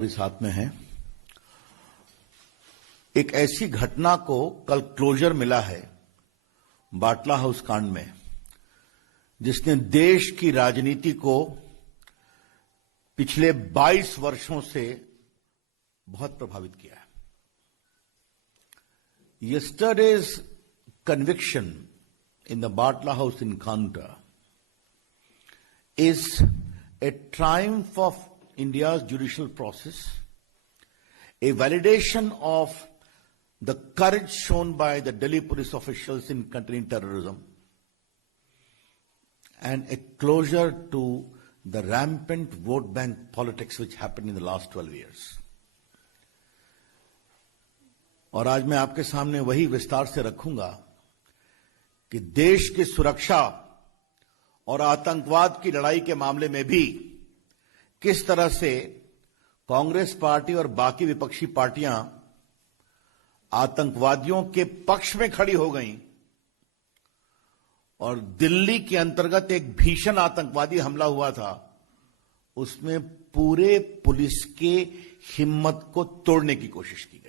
भी साथ में हैं। एक ऐसी घटना को कल क्लोजर मिला है बाटला हाउस कांड में, जिसने देश की राजनीति को पिछले 22 वर्षों से बहुत प्रभावित किया है। Yesterday's conviction in the Batla House encounter is a triumph of India's judicial process, a validation of the courage shown by the Delhi police officials in containing terrorism, and a closure to the rampant vote bank politics which happened in the last 12 years. और आज मैं आपके सामने वही विस्तार से रखूंगा कि देश की सुरक्षा और आतंकवाद की लड़ाई के मामले में भी किस तरह से कांग्रेस पार्टी और बाकी विपक्षी पार्टियां आतंकवादियों के पक्ष में खड़ी हो गईं और दिल्ली के अंतर्गत एक भीषण आतंकवादी हमला हुआ था, उसमें पूरे पुलिस के हिम्मत को तोड़ने की कोशिश की गई।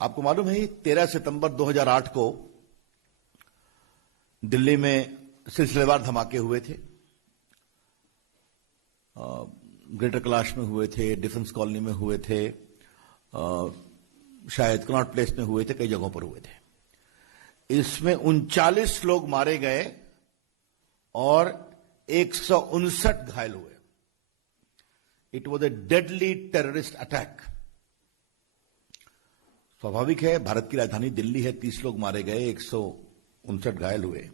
आपको मालूम है 13 सितंबर 2008 को दिल्ली में सिलसिलेवार धमाके हुए थे। ग्रेटर कैलाश में हुए थे, डिफेंस कॉलोनी में हुए थे, शायद कनॉट प्लेस में हुए थे, कई जगहों पर हुए थे। इसमें 39 लोग मारे गए और 159 घायल हुए। It was a deadly terrorist attack. स्वाभाविक है, भारत की राजधानी दिल्ली है, 30 लोग मारे गए, 159 घायल हुए।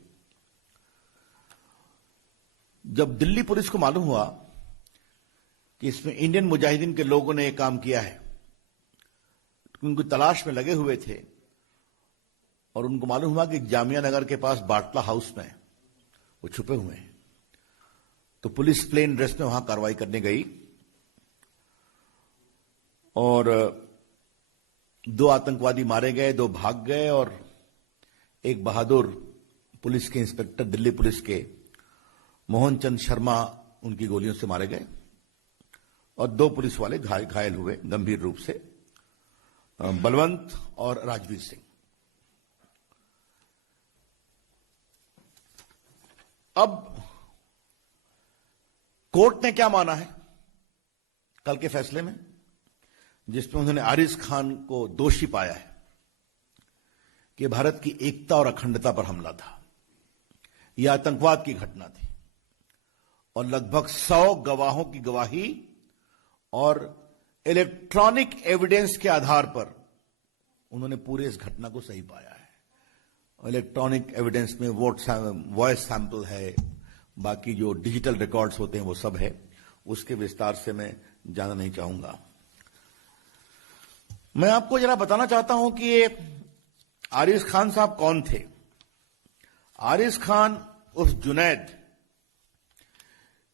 जब दिल्ली पुलिस को मालूम हुआ कि इसमें इंडियन मुजाहिदीन के लोगों ने यह काम किया है, तो उनकी तलाश में लगे हुए थे और उनको मालूम हुआ कि जामिया नगर के पास बाटला हाउस में वो छुपे हुए हैं, तो पुलिस प्लेन ड्रेस में वहां कार्रवाई करने गई और 2 आतंकवादी मारे गए, 2 भाग गए और एक बहादुर पुलिस के इंस्पेक्टर, दिल्ली पुलिस के मोहन चंद शर्मा, उनकी गोलियों से मारे गए और 2 पुलिस वाले घायल हुए गंभीर रूप से, बलवंत और राजवीर सिंह। अब कोर्ट ने क्या माना है कल के फैसले में, जिसमें उन्होंने आरिज खान को दोषी पाया है कि भारत की एकता और अखंडता पर हमला था, यह आतंकवाद की घटना थी और लगभग 100 गवाहों की गवाही और इलेक्ट्रॉनिक एविडेंस के आधार पर उन्होंने पूरे इस घटना को सही पाया है। इलेक्ट्रॉनिक एविडेंस में वॉइस सैंपल है, बाकी जो डिजिटल रिकॉर्ड्स होते हैं वो सब है, उसके विस्तार से मैं जाना नहीं चाहूंगा। मैं आपको जरा बताना चाहता हूं कि ये आरिज खान साहब कौन थे। आरिज खान उर्फ जुनैद,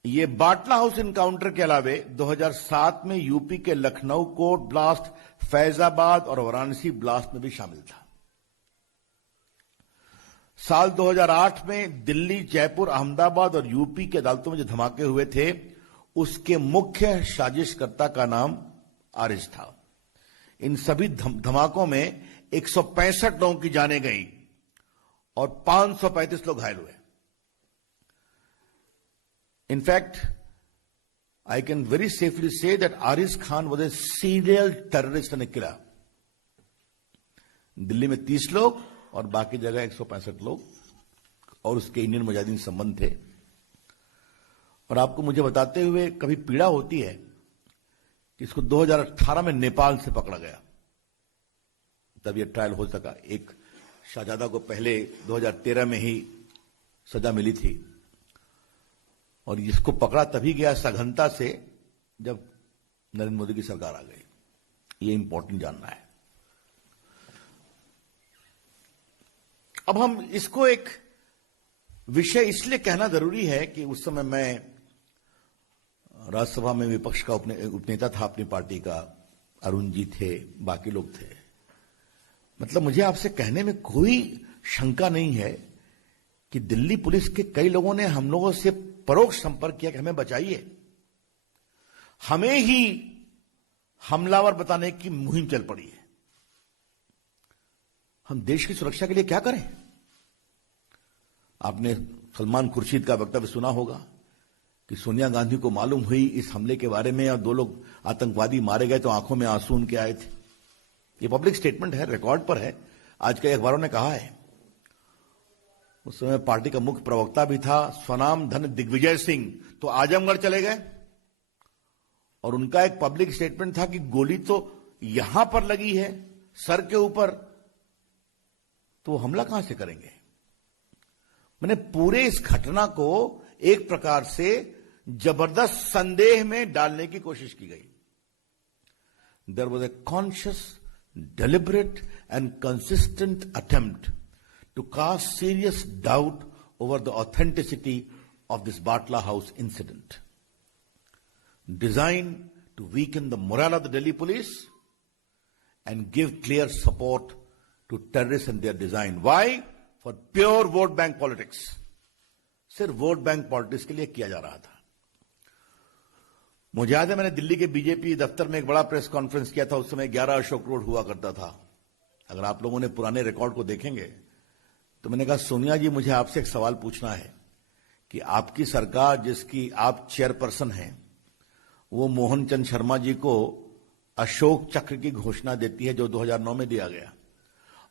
ये बाटला हाउस इनकाउंटर के अलावे 2007 में यूपी के लखनऊ कोर्ट ब्लास्ट, फैजाबाद और वाराणसी ब्लास्ट में भी शामिल था। साल 2008 में दिल्ली, जयपुर, अहमदाबाद और यूपी के अदालतों में जो धमाके हुए थे, उसके मुख्य साजिशकर्ता का नाम आरिज था। इन सभी धमाकों में 165 लोगों की जानें गई और 535 लोग घायल हुए। In fact, I can very safely say that Ariz Khan was a serial terrorist and a killer. Delhi में 30 लोग और बाकी जगह 165 लोग और उसके इंडियन मुजाहिदीन संबंध थे। और आपको मुझे बताते हुए कभी पीड़ा होती है कि इसको 2018 में नेपाल से पकड़ा गया, तब यह ट्रायल हो सका। एक शाहजादा को पहले 2013 में ही सजा मिली थी और इसको पकड़ा तभी गया सघनता से जब नरेंद्र मोदी की सरकार आ गई। ये इंपॉर्टेंट जानना है। अब हम इसको एक विषय इसलिए कहना जरूरी है कि उस समय मैं राज्यसभा में विपक्ष का उपनेता था अपनी पार्टी का, अरुण जी थे, बाकी लोग थे। मतलब मुझे आपसे कहने में कोई शंका नहीं है कि दिल्ली पुलिस के कई लोगों ने हम लोगों से परोक्ष संपर्क किया कि हमें बचाइए, हमें ही हमलावर बताने की मुहिम चल पड़ी है। हम देश की सुरक्षा के लिए क्या करें? आपने सलमान खुर्शीद का वक्तव्य सुना होगा कि सोनिया गांधी को मालूम हुई इस हमले के बारे में और 2 लोग आतंकवादी मारे गए तो आंखों में आंसू उनके आए थे। ये पब्लिक स्टेटमेंट है, रिकॉर्ड पर है, आज के अखबारों ने कहा है। उस समय पार्टी का मुख्य प्रवक्ता भी था स्वनाम धन दिग्विजय सिंह, तो आजमगढ़ चले गए और उनका एक पब्लिक स्टेटमेंट था कि गोली तो यहां पर लगी है सर के ऊपर, तो हमला कहां से करेंगे? मैंने पूरे इस घटना को एक प्रकार से जबरदस्त संदेह में डालने की कोशिश की गई। There was a conscious, deliberate and consistent attempt to cast serious doubt over the authenticity of this Batla House incident, designed to weaken the morale of the Delhi police and give clear support to terrorists and their design. Why? For pure vote bank politics. सिर्फ vote bank politics के लिए किया जा रहा था। मुझे याद है मैंने दिल्ली के बीजेपी दफ्तर में एक बड़ा प्रेस कॉन्फ्रेंस किया था। उस समय 11 अशोक रोड हुआ करता था। अगर आप लोगों ने पुराने रिकॉर्ड को देखेंगे तो मैंने कहा, सोनिया जी, मुझे आपसे एक सवाल पूछना है कि आपकी सरकार जिसकी आप चेयरपर्सन हैं, वो मोहन चंद शर्मा जी को अशोक चक्र की घोषणा देती है जो 2009 में दिया गया,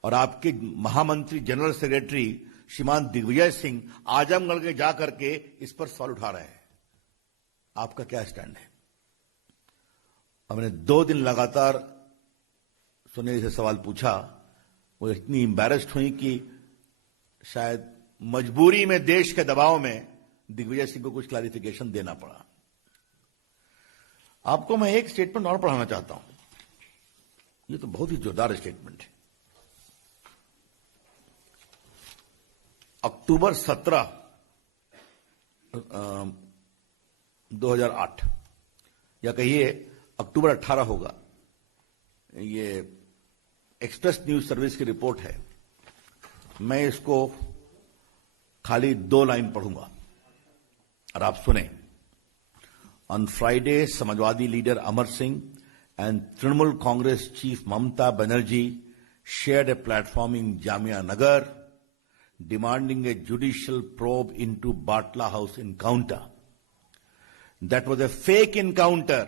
और आपके महामंत्री जनरल सेक्रेटरी श्रीमान दिग्विजय सिंह आजमगढ़ के जाकर के इस पर सवाल उठा रहे हैं। आपका क्या स्टैंड है? और मैंने 2 दिन लगातार सोनिया जी से सवाल पूछा। वो इतनी एम्बैरेस्ड हुई कि शायद मजबूरी में, देश के दबाव में दिग्विजय सिंह को कुछ क्लैरिफिकेशन देना पड़ा। आपको मैं एक स्टेटमेंट और पढ़ाना चाहता हूं। ये तो बहुत ही जोरदार स्टेटमेंट है। अक्टूबर 17, 2008 या कहिए अक्टूबर 18 होगा। ये एक्सप्रेस न्यूज सर्विस की रिपोर्ट है। मैं इसको खाली 2 लाइन पढ़ूंगा और आप सुने। On Friday, Samajwadi leader Amar Singh and Trinamool Congress chief Mamata Banerjee shared a platform in Jamia Nagar demanding a judicial probe into Batla House encounter. That was a fake encounter,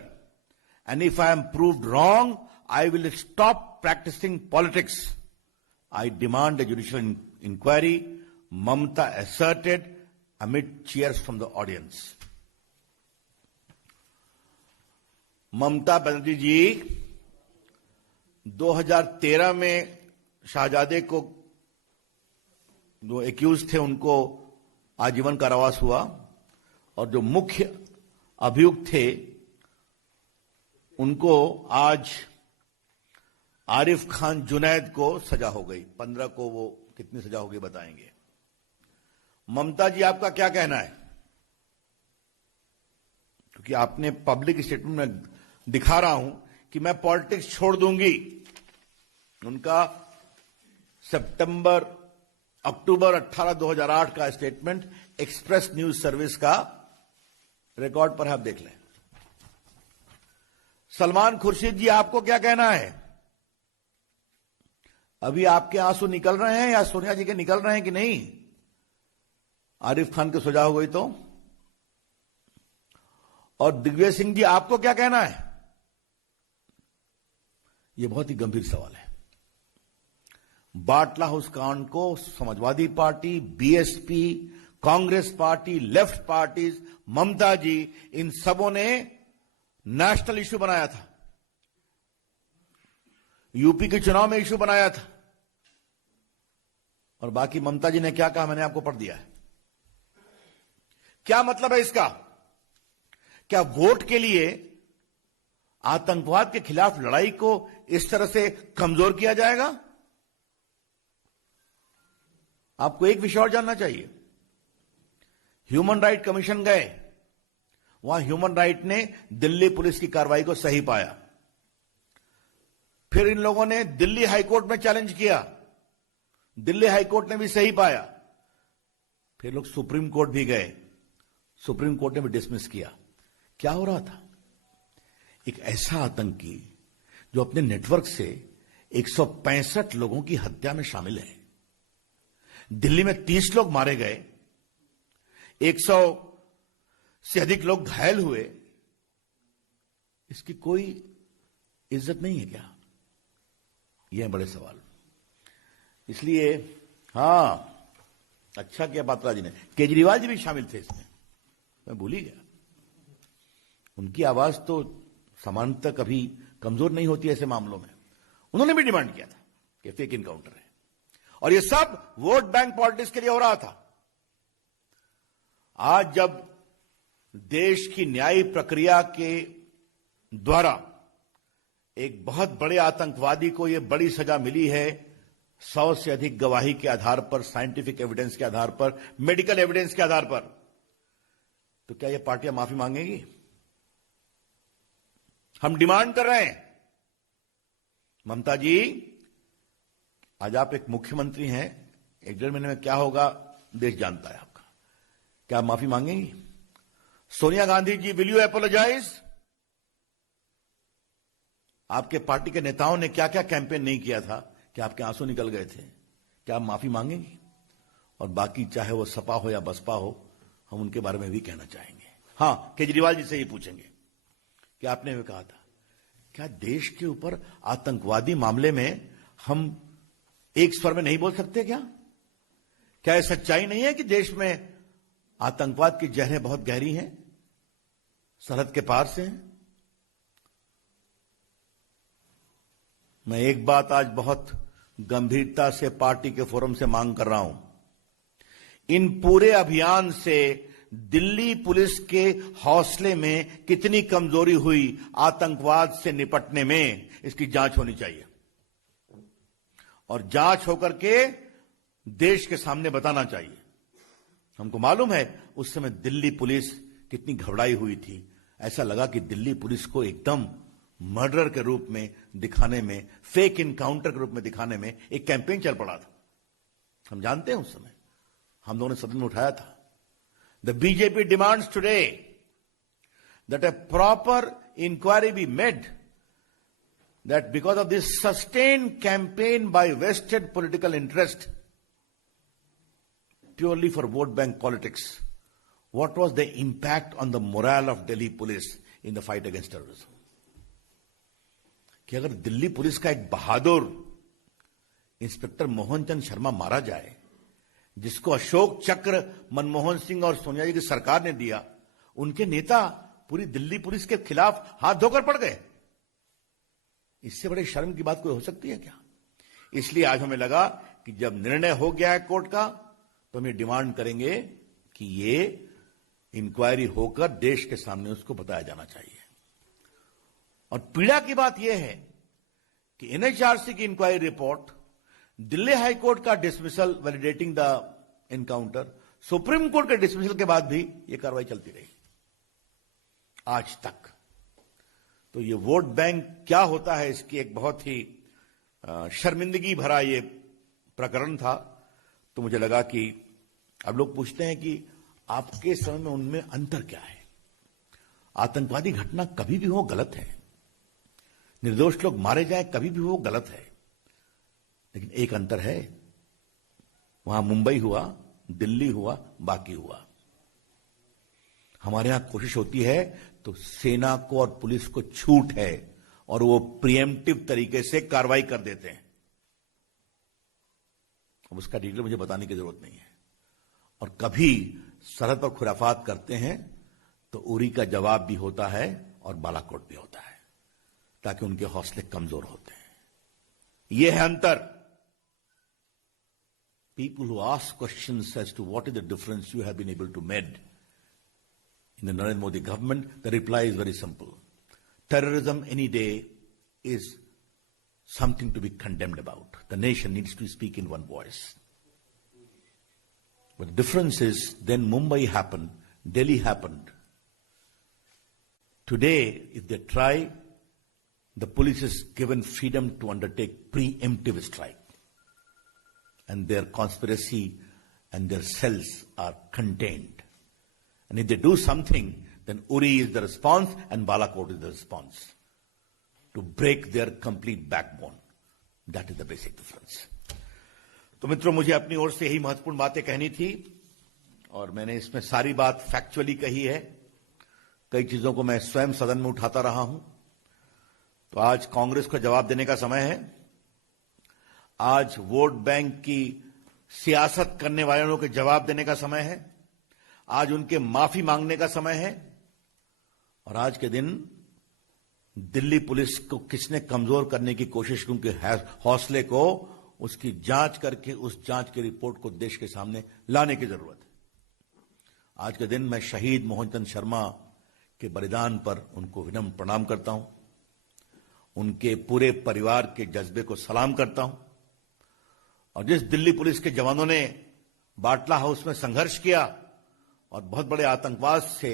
and if I am proved wrong, I will stop practicing politics. I demand a judicial inquiry, Mamta asserted amid cheers from the audience. Mamata Banerjee जी 2013 में शाहजादे को जो accused थे उनको आजीवन कारावास हुआ, और जो मुख्य अभियुक्त थे उनको आज आरिफ खान जुनैद को सजा हो गई। 15 को वो कितनी सजा होगी बताएंगे। ममता जी, आपका क्या कहना है? क्योंकि आपने पब्लिक स्टेटमेंट में दिखा रहा हूं कि मैं पॉलिटिक्स छोड़ दूंगी। उनका अक्टूबर 18, 2008 का स्टेटमेंट एक्सप्रेस न्यूज सर्विस का रिकॉर्ड पर आप देख लें। सलमान खुर्शीद जी, आपको क्या कहना है? अभी आपके आंसू निकल रहे हैं या सोनिया जी के निकल रहे हैं कि नहीं? आरिफ खान की सजा हो गई तो? और दिग्विजय सिंह जी, आपको क्या कहना है? यह बहुत ही गंभीर सवाल है। बाटला हाउस कांड को Samajwadi party, BSP, Congress party, left parties, Mamata ji, इन सबों ने नेशनल इश्यू बनाया था। यूपी के चुनाव में इश्यू बनाया था। और बाकी ममता जी ने क्या कहा मैंने आपको पढ़ दिया है। क्या मतलब है इसका? क्या वोट के लिए आतंकवाद के खिलाफ लड़ाई को इस तरह से कमजोर किया जाएगा? आपको एक विषय और जानना चाहिए। ह्यूमन राइट कमीशन गए, वहां ह्यूमन राइट ने दिल्ली पुलिस की कार्रवाई को सही पाया। फिर इन लोगों ने दिल्ली हाईकोर्ट में चैलेंज किया, दिल्ली हाईकोर्ट ने भी सही पाया। फिर लोग सुप्रीम कोर्ट भी गए, सुप्रीम कोर्ट ने भी डिसमिस किया। क्या हो रहा था? एक ऐसा आतंकी जो अपने नेटवर्क से 165 लोगों की हत्या में शामिल है। दिल्ली में 30 लोग मारे गए, 100 से अधिक लोग घायल हुए। इसकी कोई इज्जत नहीं है क्या? यह बड़े सवाल। इसलिए हां, अच्छा किया पात्रा जी ने, केजरीवाल जी भी शामिल थे इसमें, मैं भूल ही गया। उनकी आवाज तो सामान्यतः कभी कमजोर नहीं होती ऐसे मामलों में। उन्होंने भी डिमांड किया था कि फेक इनकाउंटर है, और यह सब वोट बैंक पॉलिटिक्स के लिए हो रहा था। आज जब देश की न्यायिक प्रक्रिया के द्वारा एक बहुत बड़े आतंकवादी को यह बड़ी सजा मिली है, 100 से अधिक गवाही के आधार पर, साइंटिफिक एविडेंस के आधार पर, मेडिकल एविडेंस के आधार पर, तो क्या यह पार्टियां माफी मांगेगी? हम डिमांड कर रहे हैं। ममता जी, आज आप एक मुख्यमंत्री हैं, 1-1.5 महीने में क्या होगा देश जानता है आपका। क्या आप माफी मांगेंगी? Sonia Gandhi ji, will you apologise? आपके पार्टी के नेताओं ने क्या क्या कैंपेन नहीं किया था कि आपके आंसू निकल गए थे। क्या आप माफी मांगेंगी? और बाकी चाहे वो सपा हो या बसपा हो, हम उनके बारे में भी कहना चाहेंगे। हां, केजरीवाल जी से ही पूछेंगे कि आपने भी कहा था, क्या देश के ऊपर आतंकवादी मामले में हम एक स्वर में नहीं बोल सकते? क्या यह सच्चाई नहीं है कि देश में आतंकवाद की जहरें बहुत गहरी हैं, सरहद के पार से हैं? मैं एक बात आज बहुत गंभीरता से पार्टी के फोरम से मांग कर रहा हूं। इन पूरे अभियान से दिल्ली पुलिस के हौसले में कितनी कमजोरी हुई आतंकवाद से निपटने में, इसकी जांच होनी चाहिए, और जांच होकर के देश के सामने बताना चाहिए। हमको मालूम है उस समय दिल्ली पुलिस कितनी घबराई हुई थी। ऐसा लगा कि दिल्ली पुलिस को एकदम मर्डर के रूप में दिखाने में, फेक इनकाउंटर के रूप में दिखाने में एक कैंपेन चल पड़ा था। हम जानते हैं उस समय हम लोगों ने सदन में उठाया था। The BJP demands today that a proper inquiry be made, that because of this sustained campaign by vested political interest purely for vote bank politics, what was the impact on the morale of Delhi police in the fight against terrorism? कि अगर Delhi police का एक बहादुर inspector Mohan Chand Sharma मारा जाए, जिसको अशोक चक्र मनमोहन सिंह और सोनिया जी की सरकार ने दिया, उनके नेता पूरी दिल्ली पुलिस के खिलाफ हाथ धोकर पड़ गए, इससे बड़े शर्म की बात कोई हो सकती है क्या? इसलिए आज हमें लगा कि जब निर्णय हो गया है कोर्ट का, तो हम ये डिमांड करेंगे कि ये इंक्वायरी होकर देश के सामने उसको बताया जाना चाहिए। और पीड़ा की बात यह है कि एनएचआरसी की inquiry report, Delhi high court का dismissal validating the encounter, supreme court के डिसमिसल के बाद भी यह कार्रवाई चलती रही आज तक। तो ये वोट बैंक क्या होता है, इसकी एक बहुत ही शर्मिंदगी भरा ये प्रकरण था। तो मुझे लगा कि अब लोग पूछते हैं कि आपके समय में उनमें अंतर क्या है। आतंकवादी घटना कभी भी हो गलत है, निर्दोष लोग मारे जाए कभी भी वो गलत है, लेकिन एक अंतर है, वहां मुंबई हुआ, दिल्ली हुआ, बाकी हुआ। हमारे यहां कोशिश होती है तो सेना को और पुलिस को छूट है और वो प्रिएम्प्टिव तरीके से कार्रवाई कर देते हैं। अब उसका डिटेल मुझे बताने की जरूरत नहीं है। और कभी सरहद पर खुराफात करते हैं तो उरी का जवाब भी होता है और बालाकोट भी होता है, ताकि उनके हौसले कमजोर होते हैं। यह है अंतर। People who ask questions as to what is the difference you have been able to make in the Narendra Modi government, the reply is very simple. Terrorism any day is something to be condemned about. The nation needs to speak in one voice. But the difference is, then Mumbai happened, Delhi happened. Today, if they try, the police is given freedom to undertake preemptive strike. And their conspiracy and their cells are contained. And if they do something, then Uri is the response and Balakot is the response to break their complete backbone. That is the basic difference. तो मित्रों, मुझे अपनी ओर से यही महत्वपूर्ण बातें कहनी थी और मैंने इसमें सारी बात फैक्चुअली कही है। कई चीजों को मैं स्वयं सदन में उठाता रहा हूं। तो आज कांग्रेस को जवाब देने का समय है। आज वोट बैंक की सियासत करने वालों के जवाब देने का समय है। आज उनके माफी मांगने का समय है। और आज के दिन दिल्ली पुलिस को किसने कमजोर करने की कोशिश की, उनके हौसले को, उसकी जांच करके उस जांच की रिपोर्ट को देश के सामने लाने की जरूरत है। आज के दिन मैं शहीद मोहनचंद शर्मा के बलिदान पर उनको विनम्र प्रणाम करता हूं। उनके पूरे परिवार के जज्बे को सलाम करता हूं। और जिस दिल्ली पुलिस के जवानों ने बाटला हाउस में संघर्ष किया और बहुत बड़े आतंकवाद से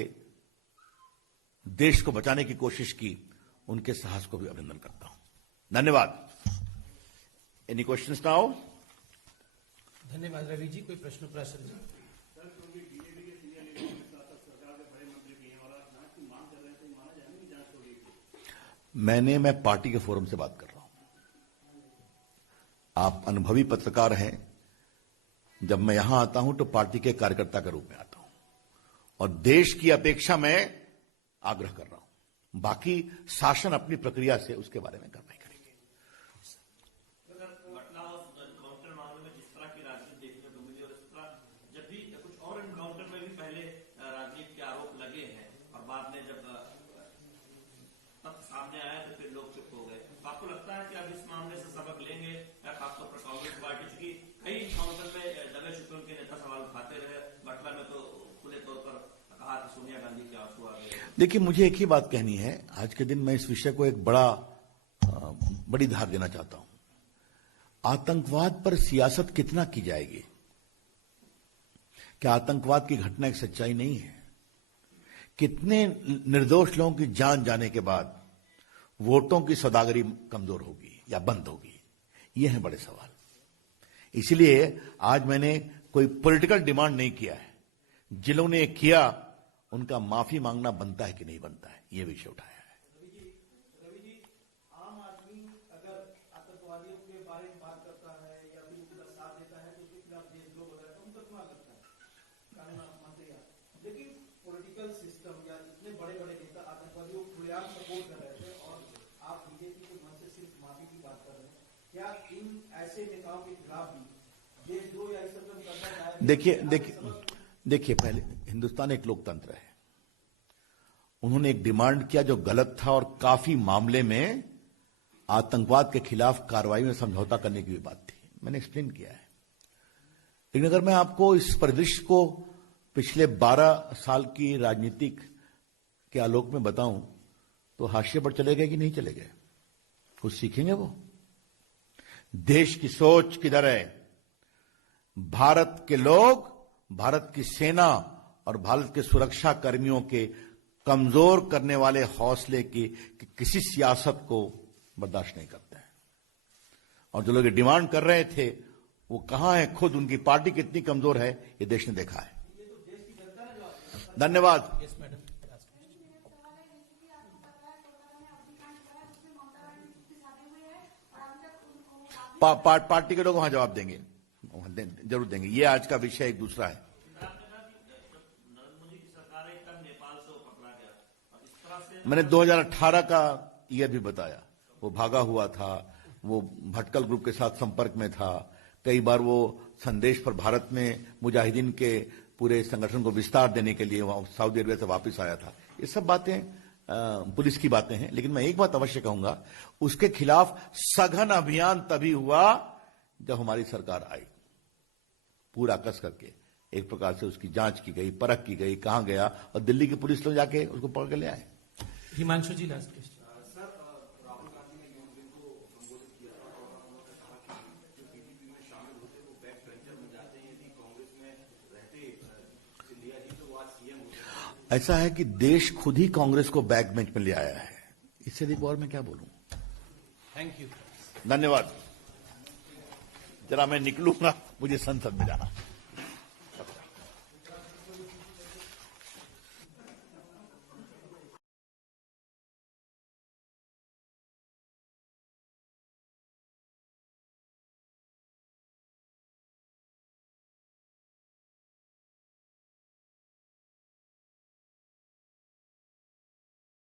देश को बचाने की कोशिश की, उनके साहस को भी अभिनंदन करता हूं। धन्यवाद। Any questions now? धन्यवाद रवि जी। कोई प्रश्न प्राशन जी? मैं पार्टी के फोरम से बात कर रहा हूं। आप अनुभवी पत्रकार हैं। जब मैं यहां आता हूं तो पार्टी के कार्यकर्ता के रूप में आता हूं और देश की अपेक्षा में आग्रह कर रहा हूं। बाकी शासन अपनी प्रक्रिया से उसके बारे में करना ही करेंगे। एनकाउंटर मामले में जिस तरह की राजनीति देखने को मिली और इस तरह जब भी कुछ और एनकाउंटर में भी पहले राजनीति के आरोप लगे हैं और बाद में जब तथ्य सामने आया तो फिर लोग चुप हो गए। तो आपको लगता है कि अब इस मामले से सबक लेंगे या खासतौर पर कांग्रेस पार्टी, चूंकि कई एनकाउंटर में दबे छुपे उनके नेता सवाल उठाते रहे, बटला में तो खुले तौर पर कहा कि सोनिया गांधी के आंसू आ गए। देखिए, मुझे एक ही बात कहनी है। आज के दिन मैं इस विषय को एक बड़ी धार देना चाहता हूं। आतंकवाद पर सियासत कितना की जाएगी? क्या आतंकवाद की घटना एक सच्चाई नहीं है? कितने निर्दोष लोगों की जान जाने के बाद वोटों की सौदागरी कमजोर होगी या बंद होगी? ये हैं बड़े सवाल। इसलिए आज मैंने कोई पॉलिटिकल डिमांड नहीं किया है। जिन्होंने किया उनका माफी मांगना बनता है कि नहीं बनता है, यह विषय उठाया है। रवि जी, आम आदमी अगर आतंकवादियों के बारे में बात करता है या फिर उनका साथ देता है तो उसके खिलाफ देशद्रोह वगैरह का मुकदमा करता है, कानून मंत्री। लेकिन पॉलिटिकल सिस्टम या इतने बड़े बड़े नेता आतंकवादियों को खुलेआम सपोर्ट कर रहे थे और आप बीजेपी के मन से सिर्फ माफी की बात कर रहे हैं। क्या इन ऐसे नेताओं के खिलाफ भी देशद्रोह या इस सब करना चाहिए? देखिए, पहले हिंदुस्तान एक लोकतंत्र है। उन्होंने एक डिमांड किया जो गलत था और काफी मामले में आतंकवाद के खिलाफ कार्रवाई में समझौता करने की भी बात थी। मैंने एक्सप्लेन किया है। लेकिन अगर मैं आपको इस परिदृश्य को पिछले 12 साल की राजनीतिक के आलोक में बताऊं तो हाशिए पर चले गए कि नहीं चले गए? कुछ सीखेंगे वो? देश की सोच किधर है? भारत के लोग, भारत की सेना और भारत के सुरक्षा कर्मियों के कमजोर करने वाले हौसले की किसी सियासत को बर्दाश्त नहीं करते हैं। और जो लोग ये डिमांड कर रहे थे वो कहां है? खुद उनकी पार्टी कितनी कमजोर है ये देश ने देखा है। धन्यवाद। पार्टी के लोग वहां जवाब देंगे, जरूर देंगे। ये आज का विषय एक दूसरा है। मैंने 2018 का ईयर भी बताया। वो भागा हुआ था, वो भटकल ग्रुप के साथ संपर्क में था। कई बार वो संदेश पर भारत में मुजाहिदीन के पूरे संगठन को विस्तार देने के लिए सऊदी अरबिया से वापस आया था। ये सब बातें पुलिस की बातें हैं। लेकिन मैं एक बात अवश्य कहूंगा, उसके खिलाफ सघन अभियान तभी हुआ जब हमारी सरकार आई। पूरा कस करके एक प्रकार से उसकी जांच की गई, परख की गई, कहां गया, और दिल्ली की पुलिस लोग जाके उसको पकड़ के ले आए। हिमांशु जी, लास्ट क्वेश्चन। ऐसा है कि देश खुद ही कांग्रेस को बैक बेंच में ले आया है। इससे अधिक और मैं क्या बोलूं? Thank you. धन्यवाद। जरा मैं निकलूंगा, मुझे संसद में जाना।